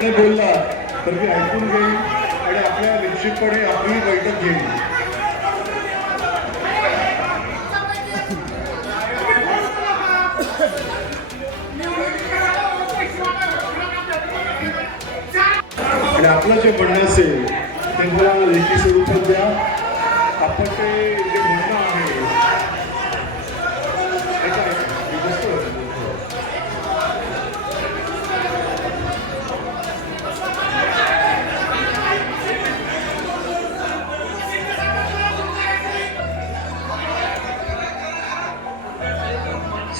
बोलला तर मी ऐकून घेईन आणि आपल्या निश्चितपणे आपली बैठक घेईन. आणि आपलं जे म्हणणं असेल ते मला लेखी स्वरूपात द्या. आपण ते जे म्हणणं आहे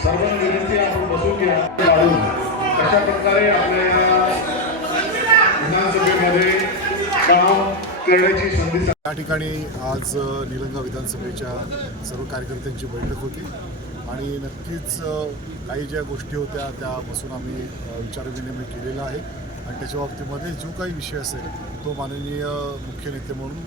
सर्वांना विनंती आपण बसून घ्या. कशा प्रकारे आपल्या विधानसभेमध्ये काम करण्याची संधी. या ठिकाणी आज निलंगा विधानसभेच्या सर्व कार्यकर्त्यांची बैठक होती आणि नक्कीच काही ज्या गोष्टी होत्या त्या बसून आम्ही विचारविनिमय केलेला आहे आणि त्याच्या बाबतीमध्ये जो काही विषय असेल तो माननीय मुख्य नेते म्हणून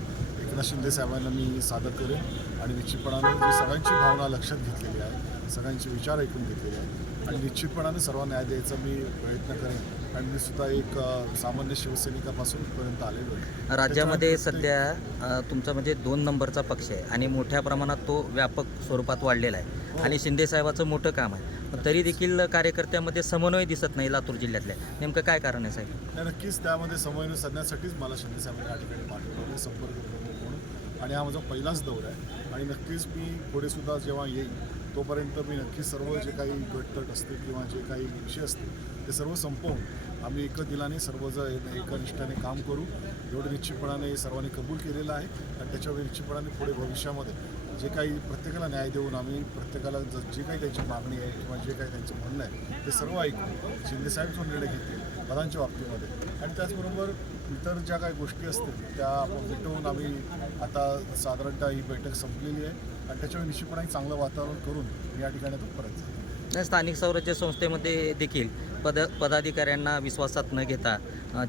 एकनाथ शिंदे साहेबांना मी सादर करेन आणि निश्चितपणाने जी सगळ्यांची भावना लक्षात घेतलेली आहे, सगळ्यांचे विचार ऐकून घेतलेले आहेत आणि निश्चितपणाने सर्व न्याय द्यायचा मी प्रयत्न करेन आणि मी सुद्धा एक सामान्य शिवसैनिकापासून इथपर्यंत आलेलो आहे. राज्यामध्ये सध्या तुमचा म्हणजे 2 नंबरचा पक्ष आहे आणि मोठ्या प्रमाणात तो व्यापक स्वरूपात वाढलेला आहे आणि शिंदे साहेबाचं मोठं काम आहे, पण तरी देखील कार्यकर्त्यामध्ये समन्वय दिसत नाही लातूर जिल्ह्यातल्या. नेमकं काय कारण आहे साहेब? नक्कीच त्यामध्ये समन्वय साधण्यासाठीच मला शिंदे साहेबांनी या ठिकाणी पाठवलं संपर्क प्रमुख म्हणून आणि हा माझा पहिलाच दौरा आहे आणि नक्कीच मी पुढेसुद्धा जेव्हा येईन तोपर्यंत मी नक्कीच सर्व जे काही गटतट असतील किंवा जे काही विषय असतील ते सर्व संपवून आम्ही एकदिलाने सर्वजण एकनिष्ठाने काम करू एवढं निश्चितपणाने सर्वांनी कबूल केलेलं आहे आणि त्याच्यावर निश्चितपणाने पुढे भविष्यामध्ये जे काही प्रत्येकाला न्याय देऊन आम्ही प्रत्येकाला जे काही त्यांची मागणी आहे किंवा जे काही त्यांचं म्हणणं आहे ते सर्व ऐकून शिंदेसाहेब जो निर्णय घेतील पदांच्या बाबतीमध्ये आणि त्याचबरोबर इतर ज्या काही गोष्टी असतील त्या आपण मिटवून आम्ही आता साधारणतः ही बैठक संपलेली आहे आणि त्याच्यावर निश्चितपणे चांगलं वातावरण करून या ठिकाणी तो परत जाईल. स्थानिक स्वराज्य संस्थेमध्ये देखील पदाधिकाऱ्यांना विश्वासात न घेता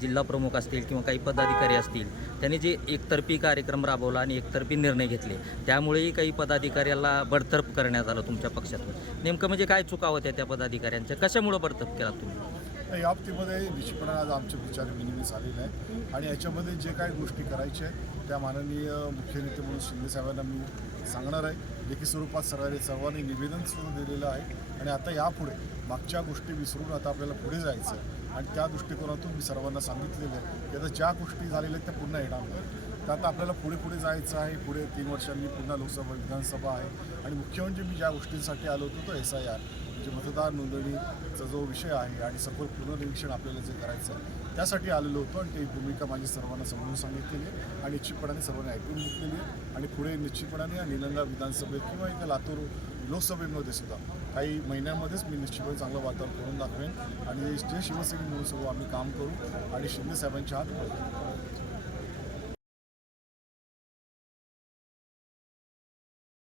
जिल्हा प्रमुख असतील किंवा काही पदाधिकारी असतील त्यांनी जे एकतर्फी कार्यक्रम राबवला आणि एकतर्फी निर्णय घेतले त्यामुळेही काही पदाधिकाऱ्याला बडतर्फ करण्यात आलं तुमच्या पक्षातून. नेमकं म्हणजे काय चुका होत्या त्या पदाधिकाऱ्यांच्या, कशामुळं बडतर्फ केला तुम्ही? या बाबतीमध्ये निश्चितपणे आज आमचे विचार विनिमय झालेले आहे आणि याच्यामध्ये जे काही गोष्टी करायच्या आहेत त्या माननीय मुख्य नेते म्हणून शिंदे साहेबांना मी सांगणार आहे. लेखी स्वरूपात सर्वांनी निवेदन सुरू दिलेलं आहे आणि आता यापुढे मागच्या गोष्टी विसरून आता आपल्याला पुढे जायचं आहे आणि त्या दृष्टिकोनातून मी सर्वांना सांगितलेलं आहे की आता ज्या गोष्टी झालेल्या आहेत त्या पुन्हा येणार नाही. तर आता आपल्याला पुढे जायचं आहे. पुढे 3 वर्षांनी पुन्हा लोकसभा विधानसभा आहे आणि मुख्य म्हणजे मी ज्या गोष्टींसाठी आलो होतो तो SIR म्हणजे मतदार नोंदणीचा जो विषय आहे आणि सखोल पुनर्निरीक्षण आपल्याला जे करायचं आहे त्यासाठी आलेलो होतो आणि ती भूमिका माझी सर्वांना समजून सांगितलेली आहे आणि निश्चितपणाने सर्वांनी ऐकून घेतलेली आहे आणि पुढे निश्चितपणाने निलंगा विधानसभेत किंवा इथं लातूर लोकसभेमध्ये सुद्धा काही महिन्यांमध्येच मी निश्चितपणे चांगलं वातावरण करून दाखवेन आणि जे शिवसैनिक म्हणून सर्व आम्ही काम करू आणि शिंदे साहेबांच्या हात